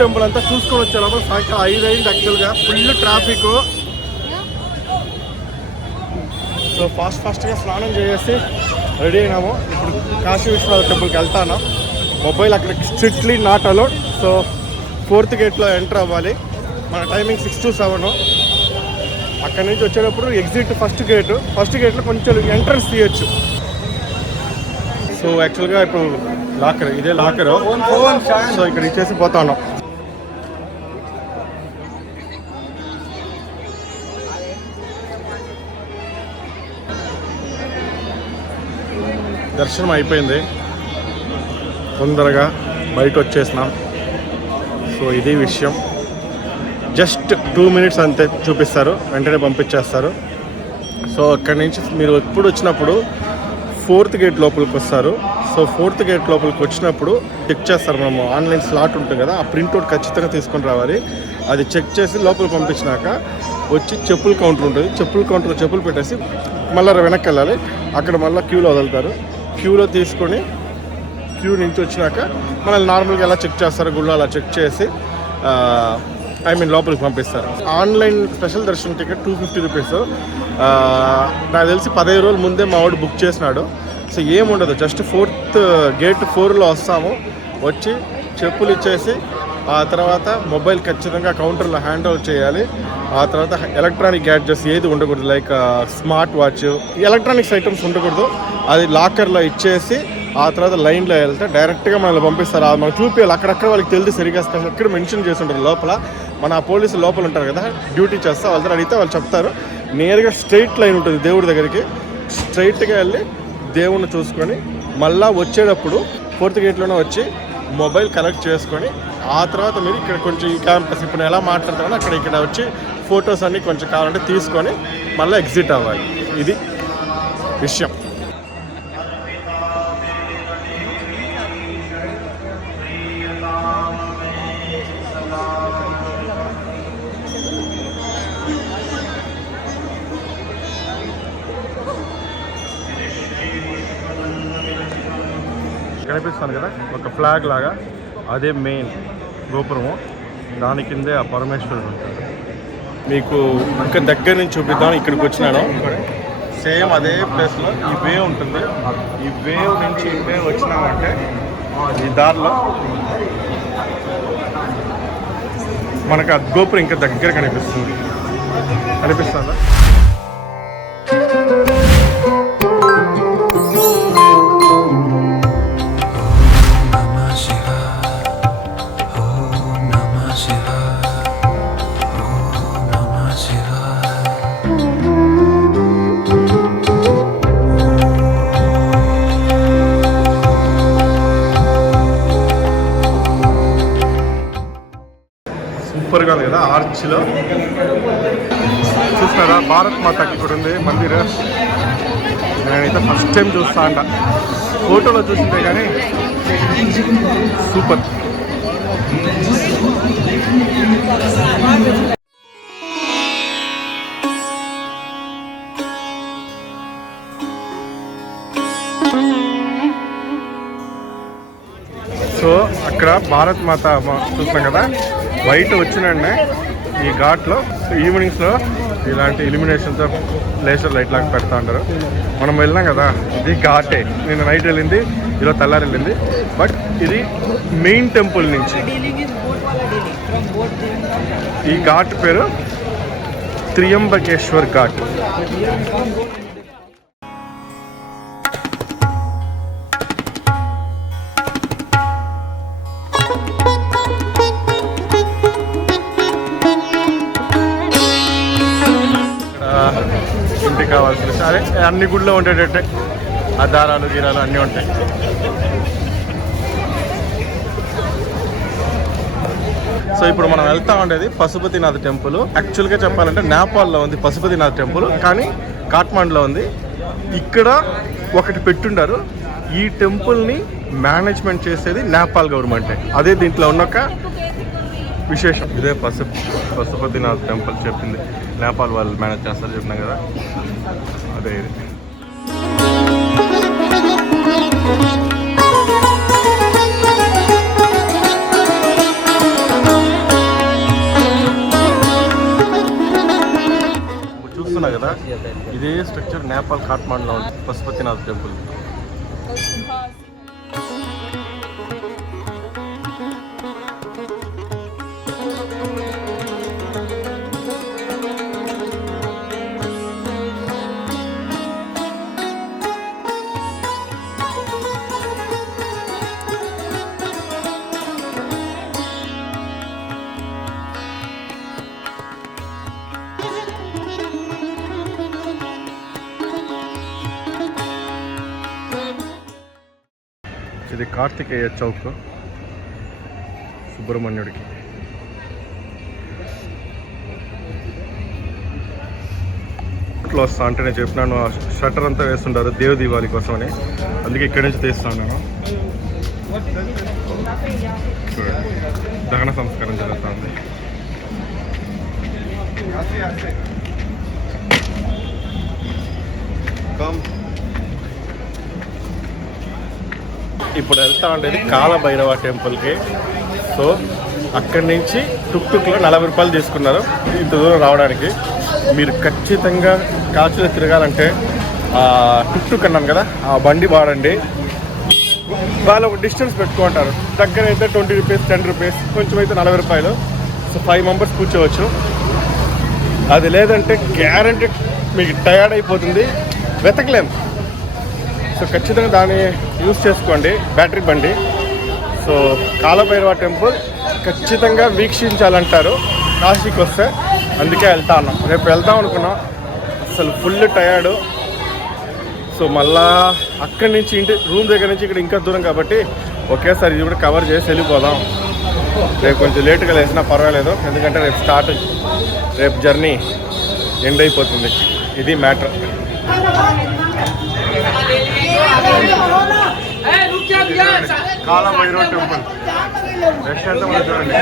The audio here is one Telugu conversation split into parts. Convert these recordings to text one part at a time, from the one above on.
టెంపుల్ అంతా చూసుకొని వచ్చే లోపల సాయంకాలం 5 అయింది. యాక్చువల్గా ఫుల్ ట్రాఫిక్. సో ఫాస్ట్గా స్నానం చేసి రెడీ అయినాము. ఇప్పుడు కాశీ విశ్వనాథ టెంపుల్కి వెళ్తాను. మొబైల్ అక్కడ strictly not allowed. So 4th గేట్లో ఎంటర్ అవ్వాలి. మన టైమింగ్ 6 to 7. అక్కడి నుంచి వచ్చేటప్పుడు ఎగ్జిట్ ఫస్ట్ గేట్లో కొంచెం ఎంట్రన్స్ తీయచ్చు. సో యాక్చువల్గా ఇప్పుడు లాకర్, ఇదే లాకరు. సో ఇక్కడ ఇచ్చేసి పోతా ఉన్నాం. దర్శనం అయిపోయింది, తొందరగా బయట వచ్చేసినాం. సో ఇది విషయం. జస్ట్ 2 minutes అంతే చూపిస్తారు, వెంటనే పంపించేస్తారు. సో అక్కడి నుంచి మీరు ఎప్పుడు వచ్చినప్పుడు 4th గేట్ లోపలికి వస్తారు. సో 4th గేట్ లోపలికి వచ్చినప్పుడు చెక్ చేస్తారు. మనము ఆన్లైన్ స్లాట్ ఉంటుంది కదా, ఆ ప్రింట్అవుట్ ఖచ్చితంగా తీసుకొని రావాలి. అది చెక్ చేసి లోపలికి పంపించినాక వచ్చి చెప్పుల కౌంటర్ ఉంటుంది. చెప్పుల కౌంటర్లో చెప్పులు పెట్టేసి మళ్ళీ వెనక్కి వెళ్ళాలి. అక్కడ మళ్ళీ క్యూలో వదులుతారు. క్యూలో తీసుకొని క్యూ నుంచి వచ్చినాక మనల్ని నార్మల్గా ఎలా చెక్ చేస్తారు గుళ్ళో అలా చెక్ చేసి లోపలికి పంపిస్తారు. ఆన్లైన్ స్పెషల్ దర్శనం టికెట్ 250 రూపీస్. నాకు తెలిసి 15 రోజుల ముందే మా వాడు బుక్ చేసినాడు. సో ఏముండదు, జస్ట్ 4th గేట్ 4లో వస్తాము. వచ్చి చెప్పులు ఇచ్చేసి ఆ తర్వాత మొబైల్ ఖచ్చితంగా కౌంటర్లో హ్యాండ్ ఓవర్ చేయాలి. ఆ తర్వాత ఎలక్ట్రానిక్ గ్యాడ్జెట్స్ ఏది ఉండకూడదు, like smart watch, electronics items ఉండకూడదు. అది లాకర్లో ఇచ్చేసి ఆ తర్వాత లైన్లో వెళ్తే డైరెక్ట్గా మనల్ని పంపిస్తారు. అది మనకు చూపించాలి. అక్కడక్కడ వాళ్ళకి తెలిసి సరిగ్గా ఎక్కడ మెన్షన్ చేసి ఉంటారు లోపల. మన పోలీసులు లోపల ఉంటారు కదా, డ్యూటీ చేస్తా వాళ్ళతో అడిగితే వాళ్ళు చెప్తారు. నేరుగా స్ట్రైట్ లైన్ ఉంటుంది దేవుడి దగ్గరికి. స్ట్రైట్గా వెళ్ళి దేవుణ్ణి చూసుకొని మళ్ళీ వచ్చేటప్పుడు 4th గేట్లోనే వచ్చి మొబైల్ కనెక్ట్ చేసుకొని ఆ తర్వాత మీరు ఇక్కడ కొంచెం ఈ క్యాంపస్ ఇప్పుడు ఎలా మాట్లాడతారో ఇక్కడ వచ్చి ఫొటోస్ అన్నీ కొంచెం కావాలంటే తీసుకొని మళ్ళీ ఎగ్జిట్ అవ్వాలి. ఇది విషయం. కనిపిస్తాను కదా ఒక ఫ్లాగ్ లాగా, అదే మెయిన్ గోపురము. దాని కిందే ఆ పరమేశ్వరుడు ఉంటాడు. మీకు ఇంకా దగ్గర నుంచి చూపిద్దాం. ఇక్కడికి వచ్చినాను. సేమ్ అదే ప్లేస్లో ఈ వేవ్ ఉంటుంది. ఈ వేవ్ నుంచి ఈ వేవ్ వచ్చినామంటే ఈ దారిలో మనకు ఆ గోపురం ఇంకా దగ్గర కనిపిస్తుందా? సూపర్గా ఉంది కదా. ఆర్చ్లో చూస్తారా, భారత్ మాతకి ఇక్కడ ఉంది మందిరం. నేనైతే ఫస్ట్ టైం చూస్తా అంట, ఫోటోలో చూసింటే కానీ సూపర్. సో అక్కడ భారత్ మాత చూస్తున్నాం కదా, వైట్ వచ్చినండి ఈ ఘాట్లో. ఈవినింగ్స్లో ఇలాంటి ఇల్యూమినేషన్తో లేజర్ లైట్ లాగా పెడతా ఉంటారు. మనం వెళ్ళాం కదా, ఇది ఘాటే. నిన్న నైట్ వెళ్ళింది, ఈరోజు తెల్లారి వెళ్ళింది. బట్ ఇది మెయిన్ టెంపుల్ నుంచి. ఈ ఘాట్ పేరు త్రియంబకేశ్వర్ ఘాట్. ఇంటికి కావాల్సిన అదే అన్ని గుడిలో ఉండేటట్టే ఆ దారాలు గీరాలు అన్నీ ఉంటాయి. సో ఇప్పుడు మనం వెళ్తా ఉండేది పశుపతినాథ్ టెంపుల్. యాక్చువల్గా చెప్పాలంటే నేపాల్లో ఉంది పశుపతినాథ్ టెంపుల్, కానీ కాఠ్మండ్లో ఉంది. ఇక్కడ ఒకటి పెట్టుండారు. ఈ టెంపుల్ని మేనేజ్మెంట్ చేసేది నేపాల్ గవర్నమెంటే. అదే దీంట్లో ఉన్న ఒక విశేషం. ఇదే పశుపతినాథ్ టెంపుల్ చెప్పింది, నేపాల్ వాళ్ళు మేనేజ్ చేస్తారు చెప్పినాం కదా, అదే ఇది. చూస్తున్నా కదా, ఇదే స్ట్రక్చర్ నేపాల్ కాఠ్మండ్లో ఉంది, పశుపతినాథ్ టెంపుల్. ఇది కార్తికేయ చౌక్ సుబ్రహ్మణ్యుడికి. వస్తా అంటే నేను చెప్పినాను షట్టర్ అంతా వేస్తుంటారు దేవ్ దీవాలి కోసం అని, అందుకే ఇక్కడి నుంచి తీస్తాను నేను. దహన సంస్కారం జరుగుతుంది. ఇప్పుడు వెళ్తా ఉండేది కాలభైరవ టెంపుల్కి. సో అక్కడి నుంచి టుక్టుక్లో 40 రూపాయలు తీసుకున్నారు ఇంత దూరం రావడానికి. మీరు ఖచ్చితంగా కాశీలో తిరగాలంటే టుక్టుక్ అన్నాను కదా, ఆ బండి వాడండి. వాళ్ళు ఒక డిస్టెన్స్ పెట్టుకుంటారు, దగ్గర అయితే 20 రూపీస్ 10 రూపీస్, కొంచెం అయితే 40 రూపాయలు. సో 5 మెంబర్స్ కూర్చోవచ్చు. అది లేదంటే గ్యారంటీ మీకు టయర్డ్ అయిపోతుంది, వెతకలేం. సో ఖచ్చితంగా దాన్ని యూజ్ చేసుకోండి, బ్యాటరీ బండి. సో కాలభైరవ టెంపుల్ ఖచ్చితంగా వీక్షించాలంటారు కాశీకి వస్తే, అందుకే వెళ్తా ఉన్నాం. రేపు వెళ్దాం అనుకున్నాం, అసలు ఫుల్ టయర్డు. సో మళ్ళా అక్కడి నుంచి ఇంటి రూమ్ దగ్గర నుంచి ఇక్కడ ఇంకా దూరం కాబట్టి ఒకేసారి ఇది కూడా కవర్ చేసి వెళ్ళిపోదాం. రేపు కొంచెం లేటుగా లేసినా పర్వాలేదు, ఎందుకంటే రేపు జర్నీ ఎండ్ అయిపోతుంది. ఇది మ్యాటర్. కాలభైరవ టెంపుల్ రష్ అంతా మనం చూడండి.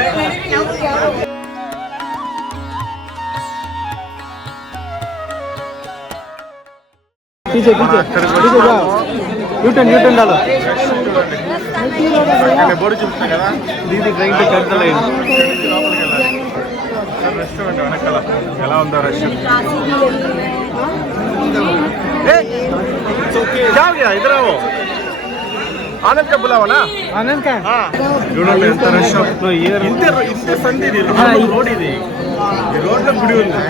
బోర్డు చూస్తున్నా కదా, దీది ట్రైన్ రెస్టారెంట్ వెనకాల ఎలా ఉందో రష్. ఇద్దరు आनंद का बुलावा ना, आनंद का చూడండి ఎంత రష్. ఇంతే సంది, ఇది రోడ్, ఇది రోడ్లో గుడి ఉంది,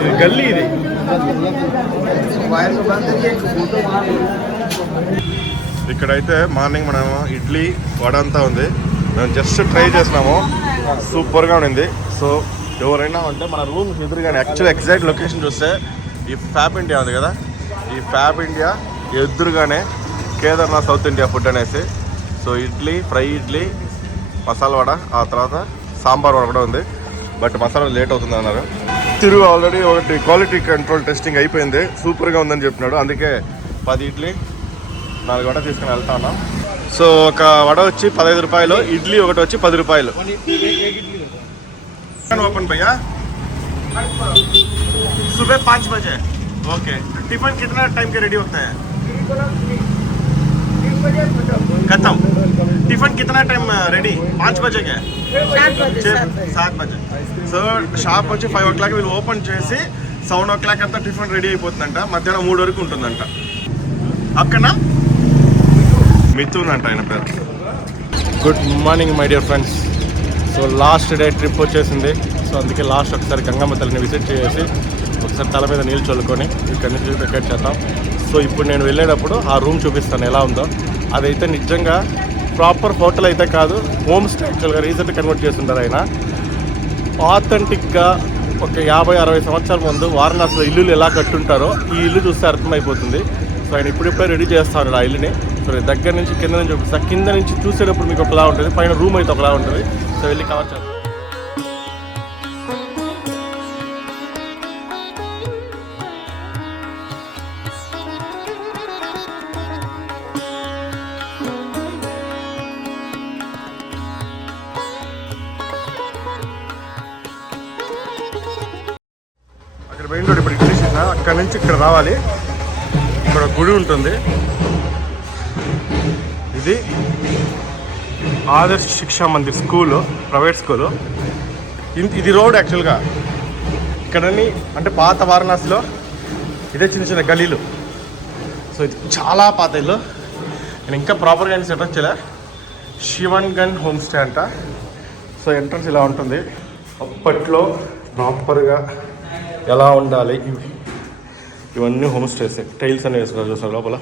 ఇది గల్లీ. ఇది ఇక్కడైతే మార్నింగ్ మనం ఇడ్లీ వడ అంతా ఉంది. మేము జస్ట్ ట్రై చేసినాము, సూపర్గా ఉండింది. సో ఎవరైనా అంటే మన రూమ్ ఎదురుగానే, యాక్చువల్ ఎగ్జాక్ట్ లొకేషన్ చూస్తే ఈ ఫ్యాబ్ ఇండియా ఉంది కదా, ఈ ఫ్యాబ్ ఇండియా ఎదురుగానే కేదార్నాథ్ సౌత్ ఇండియా ఫుడ్ అనేసి. సో ఇడ్లీ, ఫ్రై ఇడ్లీ, మసాలా వడ, ఆ తర్వాత సాంబార్ వడ కూడా ఉంది. బట్ మసాలా లేట్ అవుతుంది అన్నారు. తిరుగు ఆల్రెడీ ఒకటి క్వాలిటీ కంట్రోల్ టెస్టింగ్ అయిపోయింది, సూపర్గా ఉందని చెప్పినాడు. అందుకే 10 ఇడ్లీ 4 వడ తీసుకుని వెళ్తా ఉన్నాం. సో ఒక వడ వచ్చి 15 రూపాయలు, ఇడ్లీ ఒకటి వచ్చి 10 రూపాయలు. ఓపెన్ భయ్యా सुबह 5 बजे. ओके, टिफिन कितना टाइम के रेडी होता है? खत्म. टिफिन कितना टाइम रेडी? 5 बजे के 7 बजे. సో షాప్ వచ్చి 5 o'clock వీళ్ళు ఓపెన్ చేసి 7 o'clock అంతా టిఫిన్ రెడీ అయిపోతుందంట. మధ్యాహ్నం 3 వరకు ఉంటుందంట. అక్కడ మిథున్ అంట ఆయన పేరు. Good morning my dear friends. So last day trip వచ్చేసింది. సో అందుకే లాస్ట్ ఒకసారి గంగమ్మ తల్లిని విజిట్ చేసి ఒకసారి తల మీద నీళ్ళు చల్లుకొని ఇక్కడి నుంచి వెకేట్ చేద్దాం. సో ఇప్పుడు నేను వెళ్ళేటప్పుడు ఆ రూమ్ చూపిస్తాను ఎలా ఉందో. అదైతే నిజంగా ప్రాపర్ హోటల్ అయితే కాదు, హోమ్ స్టే. యాక్చువల్గా రీసెంట్ కన్వర్ట్ చేస్తుంటారు ఆయన. ఆథెంటిక్గా ఒక 50-60 సంవత్సరాల ముందు వారణాసిలో ఇల్లులు ఎలా కట్టుంటారో ఈ ఇల్లు చూస్తే అర్థమైపోతుంది. సో ఆయన ఇప్పుడిప్పుడే రెడీ చేస్తాడు ఆ ఇల్లుని. సో దగ్గర నుంచి కింద నుంచి చూపిస్తాను. కింద నుంచి చూసేటప్పుడు మీకు ఒకలా ఉంటుంది, పైన రూమ్ అయితే ఒకలా ఉంటుంది. సో వెళ్ళి కవర్ చేస్తాం. అక్కడ మెయిన్ రోడ్ ఇప్పుడు ఇడ్లీ చేసిన అక్కడ నుంచి ఇక్కడ రావాలి. ఇక్కడ గుడి ఉంటుంది. ఇది ఆదర్శ్ శిక్షా మందిర్ స్కూలు, ప్రైవేట్ స్కూలు. ఇది రోడ్ యాక్చువల్గా ఇక్కడని అంటే పాత వారణాసిలో ఇదే చిన్న చిన్న గలీలు. సో ఇది చాలా పాత ఇల్లు. నేను ఇంకా ప్రాపర్గా సెటప్ చేయలే. శివన్గన్ హోమ్ స్టే అంట. సో ఎంట్రన్స్ ఇలా ఉంటుంది. అప్పట్లో ప్రాపర్గా ఎలా ఉండాలి ఇవన్నీ హోమ్ స్టేస్. టైల్స్ అన్నీ వేసుకున్నారు చూస్తారు లోపల.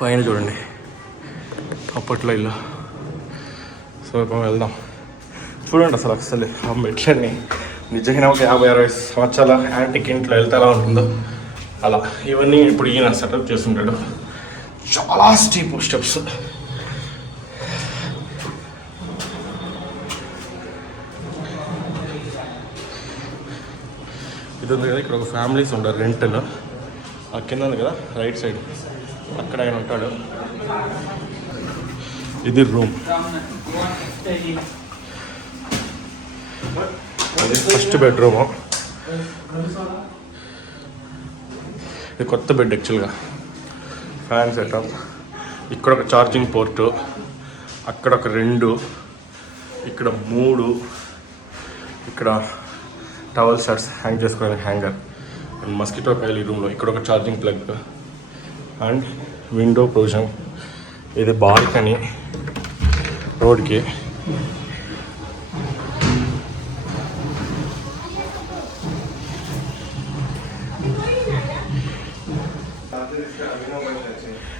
పైన చూడండి అప్పట్లో ఇల్లు. సో ఇప్పుడు వెళ్దాం. చూడండి అసలు ఆ మెట్లన్నీ నిజంగా ఒక 50-60 సంవత్సరాల యాంటిక్ ఇంట్లో వెళ్తే ఎలా ఉంటుందో అలా. ఇవన్నీ ఇప్పుడు ఈయన సెటప్ చేస్తుంటాడు. చాలా స్టీప్ స్టెప్స్. ఇది ఉంది కదా, ఇక్కడ ఒక ఫ్యామిలీస్ ఉంటారు రెంట్లు. ఆ కింద ఉంది కదా రైట్ సైడ్, అక్కడ ఆయన ఉంటాడు. ఇది రూమ్. అది ఫస్ట్ బెడ్రూము. ఇది కొత్త బెడ్ యాక్చువల్గా. Fan setup. ఇక్కడ ఒక ఛార్జింగ్ పోర్టు, అక్కడ ఒక 2, ఇక్కడ 3, ఇక్కడ టవల్ షర్ట్స్ హ్యాంగ్ చేసుకోవడానికి హ్యాంగర్ అండ్ మస్కిటో కాయలు ఈ రూమ్లో. ఇక్కడ ఒక charging plug and window provision. ఇది బాల్కనీ రోడ్కి.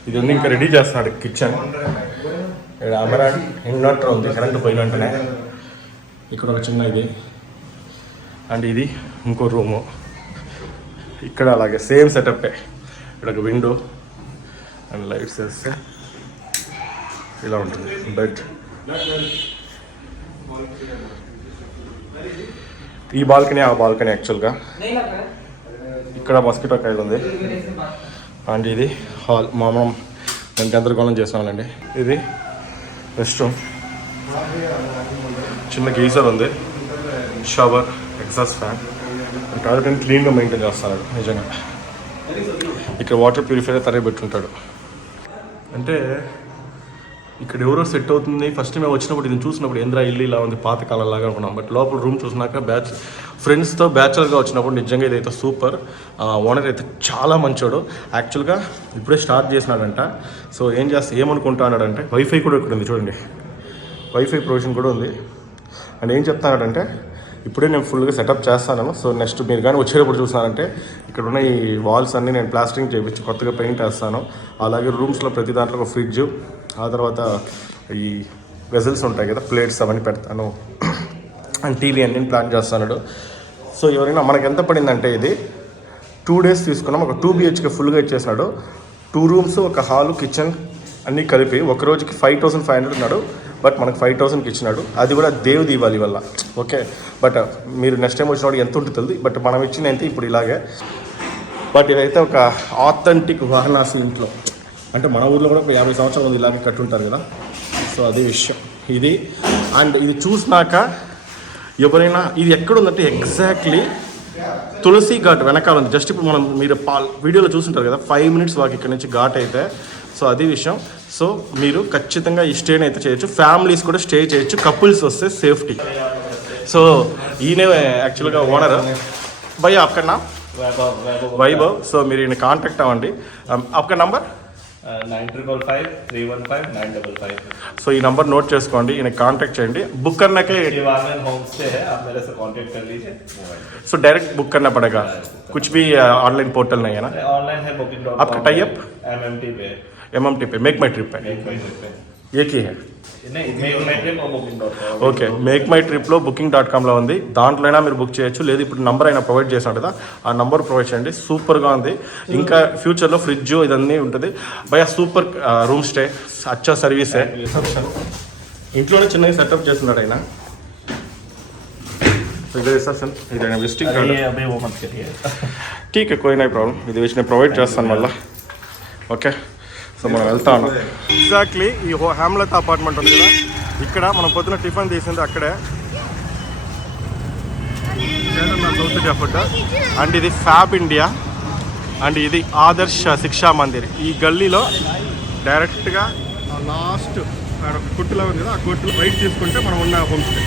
ఇది ఉంది ఇంకా రెడీ చేస్తున్నాడు కిచెన్. ఇక్కడ అమరాన్ ఇన్వర్టర్ ఉంది, కరెంట్ పోయిన వెంటనే. ఇక్కడ ఒక చిన్న ఇది అండ్ ఇది ఇంకో రూము. ఇక్కడ అలాగే సేమ్ సెటప్పే. ఇక్కడ ఒక విండో అండ్ లైట్స్ వేస్తే ఇలా ఉంటుంది బెడ్. ఈ బాల్కనీ ఆ బాల్కనీ యాక్చువల్గా. ఇక్కడ మస్కిటో కాయలు ఉంది అండ్ ఇది హాల్. మనం నేను గందరగోళం చేసామండి. ఇది రెస్ట్ రూమ్. చిన్న గీజర్ ఉంది, షవర్, ఎగ్జాస్ట్ ఫ్యాన్. టాయిలెట్ అని క్లీన్గా మెయింటైన్ చేస్తాడు నిజంగా. ఇక్కడ వాటర్ ప్యూరిఫైయర్ తరే పెట్టుంటాడు. అంటే ఇక్కడ ఎవరో సెట్ అవుతుంది. ఫస్ట్ మేము వచ్చినప్పుడు ఇది చూసినప్పుడు ఏంద్రా ఇల్లు ఇలా ఉంది పాతకాలం లాగా అనుకున్నాం. బట్ లోపల రూమ్ చూసినాక ఫ్రెండ్స్తో బ్యాచులర్గా వచ్చినప్పుడు నిజంగా ఇదైతే సూపర్. ఓనర్ అయితే చాలా మంచోడు. యాక్చువల్గా ఇప్పుడే స్టార్ట్ చేసినాడంట. సో ఏమనుకుంటా అన్నాడంటే వైఫై కూడా ఇక్కడ ఉంది చూడండి. వైఫై ప్రొవిజన్ కూడా ఉంది. అండ్ ఏం చెప్తానంటే ఇప్పుడే నేను ఫుల్గా సెటప్ చేస్తాను. సో నెక్స్ట్ మీరు కానీ వచ్చేటప్పుడు చూసానంటే ఇక్కడ ఉన్న ఈ వాల్స్ అన్నీ నేను ప్లాస్టరింగ్ చేయించి కొత్తగా పెయింట్ వేస్తాను. అలాగే రూమ్స్లో ప్రతి దాంట్లో ఒక ఫ్రిడ్జ్, ఆ తర్వాత ఈ వెజల్స్ ఉంటాయి కదా ప్లేట్స్ అవన్నీ పెడతాను. అండ్ టీవీ అన్నీ ప్లాన్ చేస్తున్నాడు. సో ఎవరైనా మనకి ఎంత పడిందంటే ఇది 2 days తీసుకున్నాం. ఒక 2 BHK ఫుల్గా ఇచ్చేసినాడు. 2 rooms, ఒక హాలు, కిచెన్ అన్నీ కలిపి ఒక రోజుకి 5500 ఉన్నాడు. బట్ మనకు 5000కి ఇచ్చినాడు. అది కూడా దేవు దీవాలి వల్ల. ఓకే, బట్ మీరు నెక్స్ట్ టైం వచ్చినప్పుడు ఎంత ఉంటుంది. బట్ మనం ఇచ్చింది అయితే ఇప్పుడు ఇలాగే. బట్ ఇదైతే ఒక ఆథెంటిక్ వారణాసి ఇంట్లో. అంటే మన ఊర్లో కూడా ఒక 50 సంవత్సరాలు ఉంది ఇలాగే కట్టుంటారు కదా. సో అదే విషయం ఇది. అండ్ ఇది చూసినాక ఎవరైనా ఇది ఎక్కడుందంటే ఎగ్జాక్ట్లీ తులసి ఘాట్ వెనకాల ఉంది. జస్ట్ ఇప్పుడు మీరు వీడియోలో చూస్తుంటారు కదా 5 minutes వాక్ ఇక్కడ నుంచి ఘాట్ అయితే. సో అది విషయం. సో మీరు ఖచ్చితంగా ఈ స్టేని అయితే చేయొచ్చు. ఫ్యామిలీస్ కూడా స్టే చేయొచ్చు. కపుల్స్ వస్తే సేఫ్టీ. సో ఈయనే యాక్చువల్గా ఓనర్. భయ్యా आपका नाम? వైభవ్. సో మీరు ఈయన కాంటాక్ట్ అవ్వండి. आपका నంబర్ 9555315955. సో ఈ నంబర్ నోట్ చేసుకోండి, ఈయన కాంటాక్ట్ చేయండి. बुक करने के होम स्टे है, आप मेरे से कांटेक्ट कर लीजिए. सो डायरेक्ट बुक करना पड़ेगा, कुछ भी ऑनलाइन पोर्टल नहीं है ना? ऑनलाइन है booking.com. आपका टाई अप MMT पे मेक माई ट्रिप पे एक ही है. ఓకే, మేక్ మై ట్రిప్లో booking.comలో ఉంది. దాంట్లోనైనా మీరు బుక్ చేయొచ్చు. లేదు ఇప్పుడు నంబర్ అయినా ప్రొవైడ్ చేశాడు కదా, ఆ నంబర్ ప్రొవైడ్ చేయండి. సూపర్గా ఉంది. ఇంకా ఫ్యూచర్లో ఫ్రిడ్జ్ ఇదన్నీ ఉంటుంది. భయ్యా సూపర్ రూమ్ స్టే, అచ్చా సర్వీసే. ఇంట్లోనే చిన్నగా సెటప్ చేస్తున్నాడు ఆయన. రిసెప్షన్ ఇది విజిటింగ్ కార్డ్. ఠీక్ కోయి నై ప్రాబ్లం. ఇది వచ్చి నేను ప్రొవైడ్ చేస్తాను మళ్ళీ. ఓకే, సో మనం వెళ్తాను. ఎగ్జాక్ట్లీ ఈ హ్యామ్లెట్ అపార్ట్మెంట్ ఉంది కదా, ఇక్కడ మనం పొద్దున టిఫిన్ తీసింది అక్కడే. South India food. అండ్ ఇది ఫ్యాబ్ ఇండియా. అండ్ ఇది ఆదర్శ్ శిక్షా మందిర్. ఈ గల్లీలో డైరెక్ట్గా లాస్ట్ కొట్టులో ఉంది కదా, ఆ కొట్టు రైట్ తీసుకుంటే మనం ఉన్న హోమ్ స్టే.